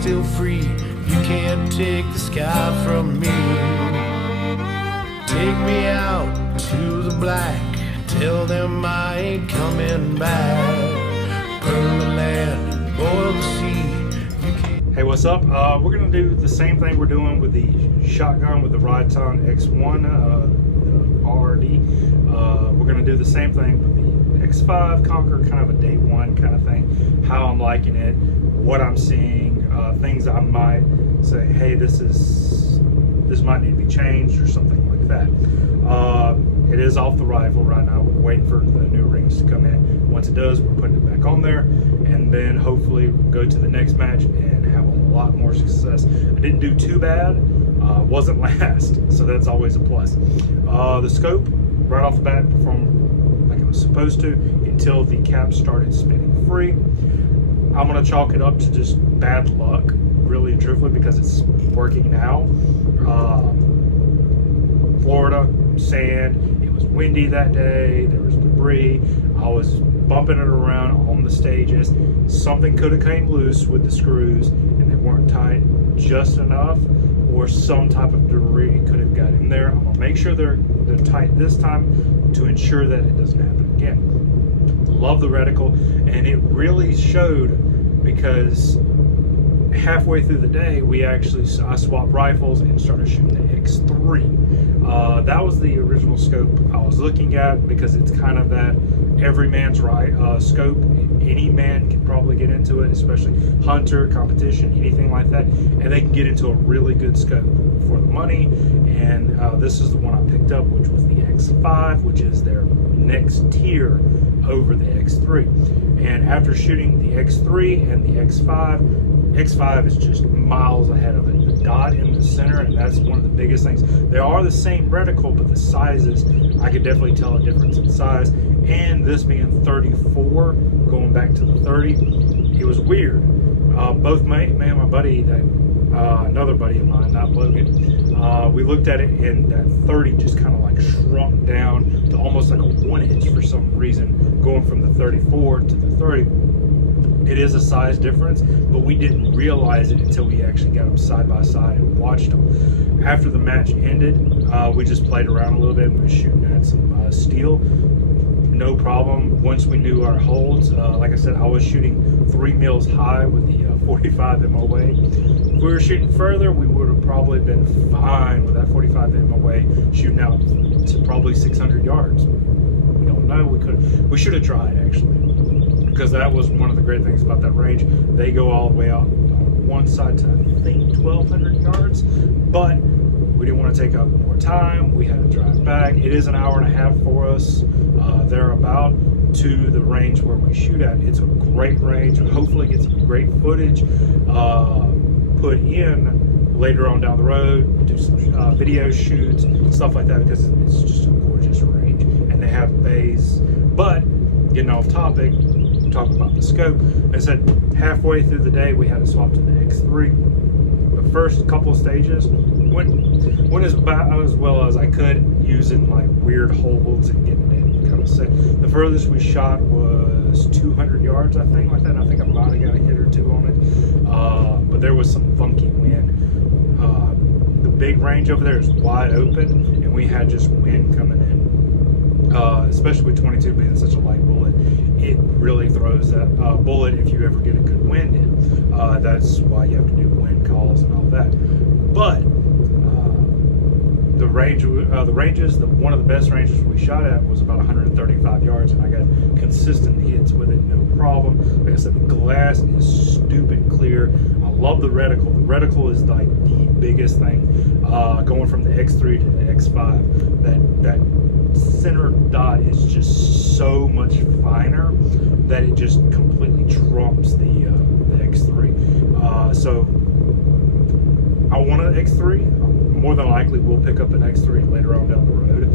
still free. You can't take the sky from me. Take me out to the black. Tell them I ain't coming back. Burn the land, boil the sea. Hey, what's up? We're gonna do the same thing we're doing with the shotgun with the Riton X1 the RD. We're gonna do the same thing with the X5 Conquer, kind of a day one kind of thing. How I'm liking it, what I'm seeing, things I might say, hey, this might need to be changed or something like that. It is off the rifle right now. We're waiting for the new rings to come in. Once it does, we're putting it back on there, and then hopefully we'll go to the next match and have a lot more success. I didn't do too bad. Wasn't last, so that's always a plus. The scope, right off the bat, performed like it was supposed to until the cap started spinning free. I'm gonna chalk it up to just bad luck, really and truthfully, because it's working now. Florida, sand, it was windy that day, there was debris, I was bumping it around on the stages. Something could have came loose with the screws and they weren't tight just enough, or some type of debris could have got in there. I'm gonna make sure they're tight this time to ensure that it doesn't happen again. Love the reticle, and it really showed because halfway through the day I swapped rifles and started shooting the X3. That was the original scope I was looking at, because it's kind of that every man's right scope. Any man can probably get into it, especially hunter, competition, anything like that, and they can get into a really good scope for the money. And this is the one I picked up, which was the X5, which is their next tier over the X3. And after shooting the X3 and the X5 is just miles ahead of it. The dot in the center, and that's one of the biggest things. They are the same reticle, but the sizes, I could definitely tell a difference in size. And this being 34, going back to the 30, it was weird. Both my buddy, another buddy of mine, not Logan, we looked at it, and that 30 just kind of like shrunk down to almost like a 1 inch for some reason, going from the 34 to the 30. It is a size difference, but we didn't realize it until we actually got them side by side and watched them. After the match ended, we just played around a little bit. We were shooting at some steel, no problem. Once we knew our holds, like I said, I was shooting 3 mils high with the 45 MOA. If we were shooting further, we would have probably been fine with that 45 MOA, shooting out to probably 600 yards. We don't know. We should have tried, actually, because that was one of the great things about that range. They go all the way out on one side to, I think, 1,200 yards, but we didn't want to take up more time. We had to drive back. It is an hour and a half for us, thereabout, to the range where we shoot at. It's a great range, and hopefully get some great footage put in later on down the road, do some video shoots, stuff like that, because it's just a gorgeous range, and they have bays. But getting off topic, talk about the scope. I said halfway through the day we had to swap to the X3. The first couple of stages went about as well as I could, using like weird holds and getting it kind of set. The furthest we shot was 200 yards, I think, like that. I think I might have got a hit or two on it, but there was some funky wind. The big range over there is wide open, and we had just wind coming in, especially with 22 being such a light bullet. It really throws that bullet if you ever get a good wind in. That's why you have to do wind calls and all that. But the ranges, one of the best ranges we shot at was about 135 yards, and I got consistent hits with it, no problem. Like I said, the glass is stupid clear. I love the reticle. The reticle is like the biggest thing. Going from the X3 to the X5, that center dot is just so much finer that it just completely trumps the X3. So I want an X3. More than likely we'll pick up an X3 later on down the road,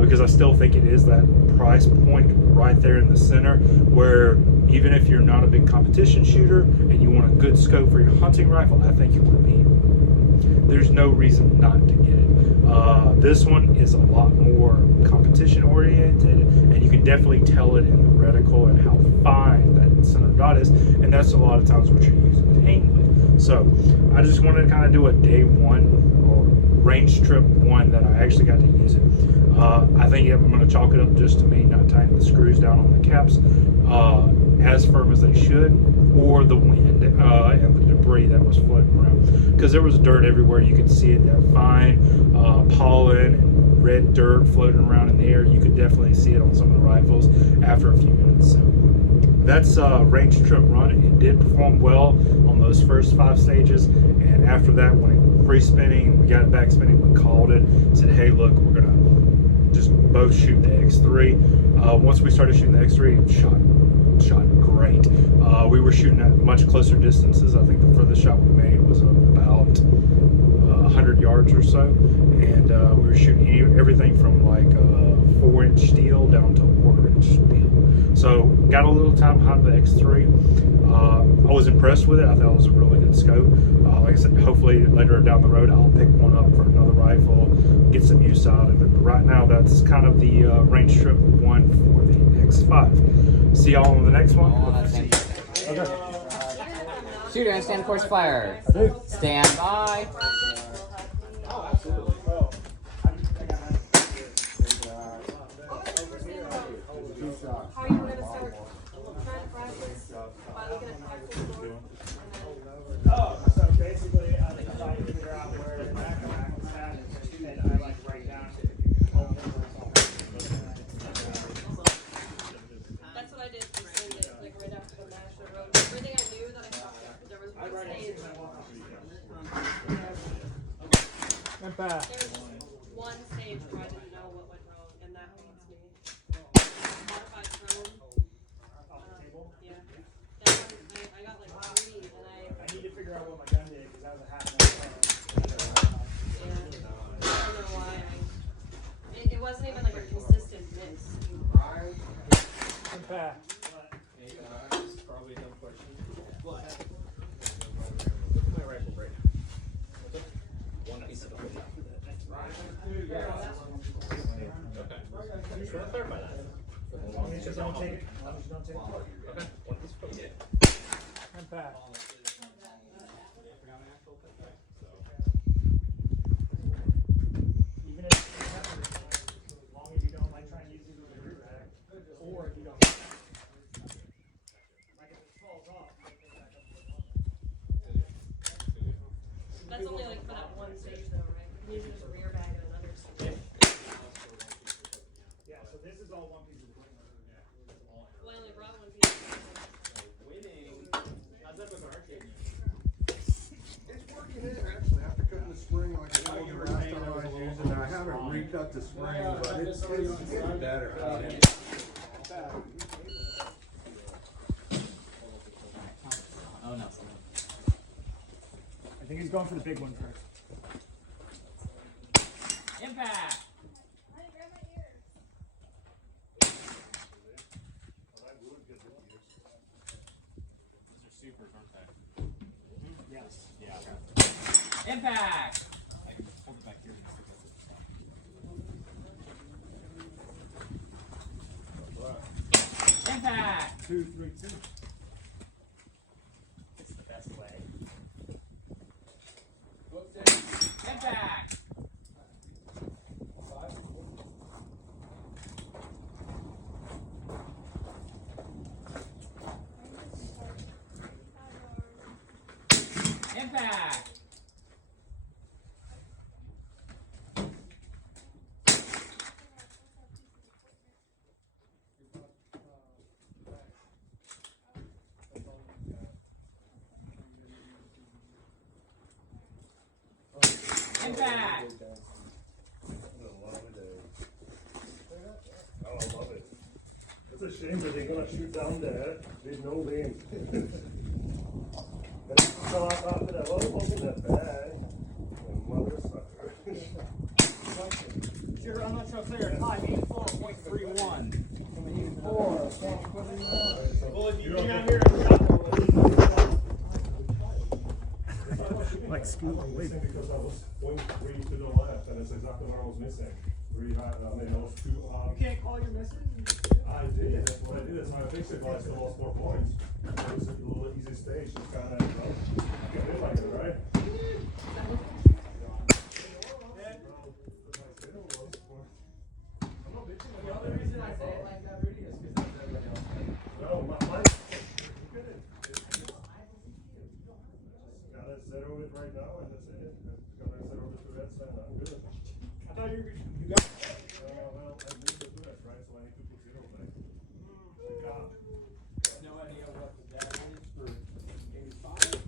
because I still think it is that price point right there in the center, where even if you're not a big competition shooter and you want a good scope for your hunting rifle, I think it would be. There's no reason not to get it. This one is a lot more competition oriented, and you can definitely tell it in the reticle and how fine that center dot is, and that's a lot of times what you're using to aim with. So I just wanted to kind of do a day one or range trip one that I actually got to use it. I think I'm going to chalk it up just to me not tying the screws down on the caps as firm as they should, or the wind and the debris that was floating around, because there was dirt everywhere. You could see it, that fine pollen and red dirt floating around in the air. You could definitely see it on some of the rifles after a few minutes. So that's range trip run. It did perform well on those first 5 stages, and after that, when it free spinning and we got it back spinning, we called it, said, hey, look, we're gonna just both shoot the X3. Once we started shooting the X3, it shot great. We were shooting at much closer distances. I think the furthest shot we made was about 100 yards or so, and we were shooting everything from like 4-inch steel down to a 1/4-inch steel. So got a little time behind the X3. I was impressed with it. I thought it was a really good scope. Like I said, hopefully later down the road I'll pick one up for another rifle, get some use out of it. But right now that's kind of the range trip one for the X5. See y'all on the next one. Okay. Shooter, stand course fire. Stand by. Oh, absolutely. How are you going to start trying to practice by looking at practice score? Oh, so basically, I try to figure out where the back of is at, and I like write down. That's what I did for Sunday, like right after the national road. Everything I knew that I thought there was one stage. And back. There was one stage where I didn't know what went wrong, and that haunts me. Modified chrome. Yeah. I got like 3, and I need to figure out what my gun did because that was a half car. yeah. I don't know why. It wasn't even like a consistent mix. And back. Probably a dumb question. What? My rifle break. One piece of the Okay. Just want to clarify that. As long as you don't take it. As long as you don't take it. Okay. One piece of yeah. And back. Even if you have to, as long as you don't like try and use it with a rear rack, or if you don't. Like if it falls off, you can pick it back up. That's only like for that one stage though, right? You can use it as a rear bag at another stage. Yeah, so this is all one piece of equipment. Well, I only brought one piece. How's that with our arcade? It's working in actually. After cutting the spring like I did the last time I was using it, I haven't recut the spring, but it's getting better. Oh no. I think he's going for the big one first. Impact. Yes. Yeah. Impact. I can hold it back here. Impact. 2, 3, 2. It's the best way. Impact. Impact. Impact. I love it. It's a shame that they're gonna shoot down there with no rain. And so I thought that I was open that bag. And mother sucker. Sure, I'm not so clear. Time 84.31. Well, if you don't down get- here, Like scoot away. Because I was going 3 to the left, and it's exactly what I was missing. 3 high, I mean, those 2 you can't call your missus. I did, that's what I did, that's how I fixed it, but I still lost 4 points. It was a little easy stage, just kinda, you know, you did like it, right? The only reason I say it like that, Rudy, is because that's everybody else. No, my, look at it. Gotta zero it right now, and that's it. Gotta zero it to red side, I'm good. I thought you got. Well, I moved it to red, right, so I need to put 0 back. God. No idea what the data is for 85.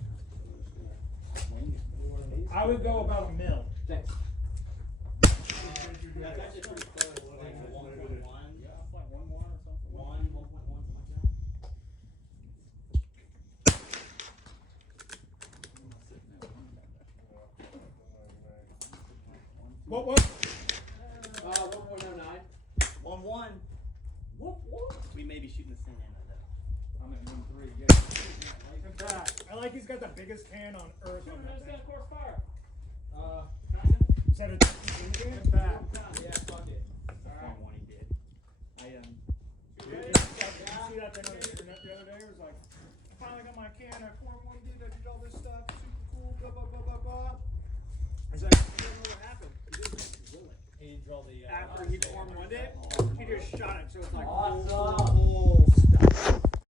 I would go about a mil. Thanks. That's actually pretty close. Like 1.1. Yeah, it's like 1 or something. 1.1, something like that. What? 1.09. 1.1. Whoop, whoop. We may be shooting the same end of that. I'm at 1.3. Yeah. Impact. I like he's got the biggest hand on earth on that thing. Course fire. Kind of. Is that a impact? Yeah, fuck it. Alright. 1.1 he did. Did you see that thing on the internet the other day? It was like, I finally got my can, I formed one dude, I did all this stuff, super cool, blah, blah, blah, blah, blah. It's like, I don't know what happened. He didn't do it. He drilled the. After he formed one day, he just shot it, so it's like, Awesome. whole